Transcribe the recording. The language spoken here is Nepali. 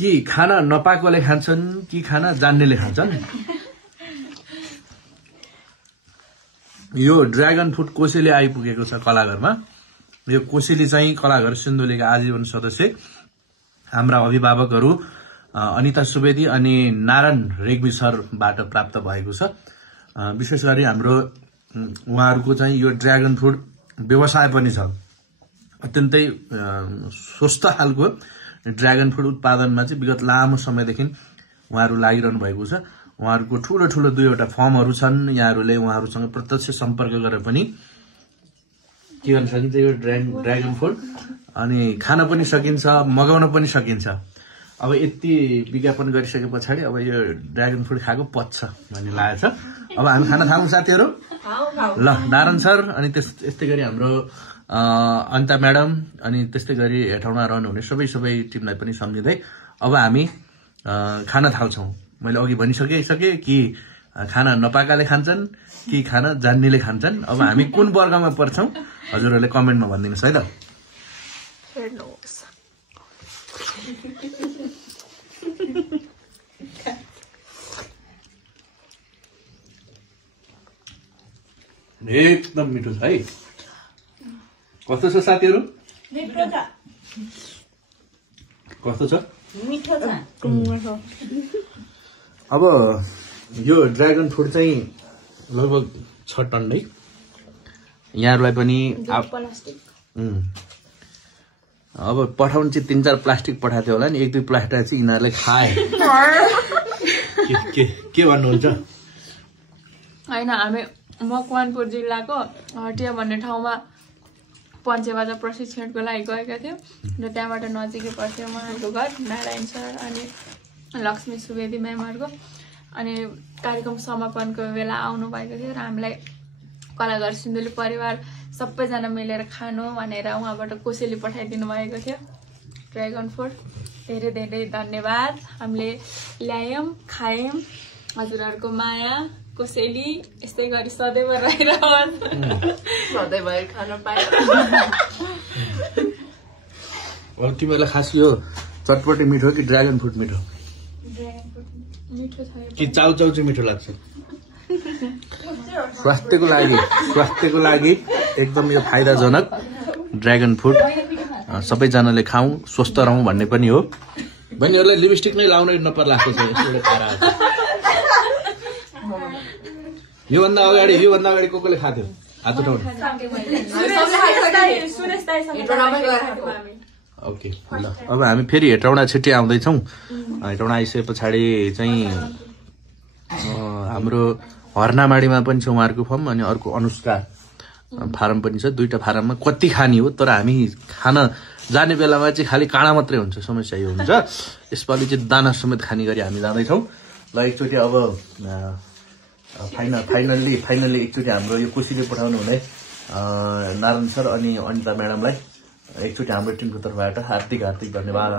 कि खाना नपाएकोले खान्छन् कि खाना जान्नेले खान्छन्? यो ड्रागन फ्रुट कोसेली आइपुगेको छ कलाघरमा। यो कोसेली चाहिँ कलाघर सिन्धुलीका आजीवन सदस्य हाम्रा अभिभावकहरू अनिता सुवेदी अनि नारायण रेग्मी सरबाट प्राप्त भएको छ। विशेष गरी हाम्रो उहाँहरूको चाहिँ यो ड्रागन फ्रुट व्यवसाय पनि छ। अत्यन्तै स्वस्थ खालको ड्रागन फ्रुट उत्पादनमा चाहिँ विगत लामो समयदेखि उहाँहरू लागिरहनु भएको छ। उहाँहरूको ठूलो ठूलो 2वटा फर्महरू छन्। यहाँहरूले उहाँहरूसँग प्रत्यक्ष सम्पर्क गरेर पनि के गर्न सकिन्छ यो ड्रागन फ्रुट अनि खान पनि सकिन्छ, मगाउन पनि सकिन्छ। अब यति विज्ञापन गरिसके पछाडि अब यो ड्रागन फ्रुट खाएको पच्छ भन्ने लागेको छ। अब हामी खाना खाऊँ साथीहरू? ल नारायण सर अनि त्यस्तै गरी हाम्रो अनिता म्याडम अनि त्यस्तै गरी हेटौँडा रहनुहुने सबै टिमलाई पनि सम्झिँदै अब हामी खाना थाल्छौँ। मैले अघि भनिसके कि खाना नपाएकाले खान्छन् कि खाना जान्नेले खान्छन्। अब हामी कुन वर्गमा पर्छौँ हजुरहरूले कमेन्टमा भनिदिनुहोस् है त। एकदम मिठो छ है। कस्तो छ साथीहरू? कस्तो छ? मिठो छ। अब यो ड्रागन फ्रुट चाहिँ लगभग 6 टन है। यहाँहरूलाई पनि अब पठाउनु चाहिँ 3-4 प्लास्टिक पठाएको थियो होला नि। 1-2 प्लास्टिक चाहिँ यिनीहरूले खाए। के भन्नुहुन्छ? होइन, हामी मकवानपुर जिल्लाको हटिया भन्ने ठाउँमा पञ्चेबाजा प्रशिक्षणको लागि गएका थियौँ र त्यहाँबाट नजिकै पर्थ्यो उहाँहरूको घर नारायण सर अनि लक्ष्मी सुवेदी म्यामहरूको। अनि कार्यक्रम समापनको बेला आउनुभएको थियो र हामीलाई कलाघर सिन्धुली परिवार सबैजना मिलेर खानु भनेर उहाँबाट कोसेली पठाइदिनु भएको थियो ड्रागन फ्रुट। धेरै धेरै धन्यवाद। हामीले ल्यायौँ, खायौँ। हजुरहरूको माया कोसेली यस्तै गरी सदैव रहिरहोस्। सधैँभरि खान पाए। अब तिमीलाई खास यो चटपटे मिठो कि ड्रागन फ्रुट मिठो? मिठो छ कि चाउ चाहिँ मिठो लाग्छ? स्वास्थ्यको लागि एकदम यो फाइदाजनक ड्रागन फ्रुट। सबैजनाले खाऊँ, स्वस्थ रहौँ भन्ने पनि हो। बहिनीहरूलाई लिपस्टिक नै लाउनै नपर्ला जस्तो छ यसले खाएर। योभन्दा अगाडि कसले खाथ्यो? हात उठाउनु। ओके ल अब हामी फेरि हेटौँडा छिट्टै आउँदैछौँ। हेटौँडा आइसके पछाडि चाहिँ हाम्रो हर्नामाडीमा पनि छ उहाँहरूको फार्म अनि अर्को अनुष्का फार्म पनि छ। 2टा फार्ममा कति खाने हो, तर हामी खान जाने बेलामा चाहिँ खालि काँडा मात्रै हुन्छ। समस्या यो हुन्छ। यसपालि चाहिँ दाना समेत खाने गरी हामी जाँदैछौँ। ल एकचोटि अब फाइनल्ली एकचोटि हाम्रो यो कोसीले पठाउनु हुने नारायण सर अनि अनिता म्याडमलाई एकचोटि हाम्रो टिमको तर्फबाट हार्दिक धन्यवाद।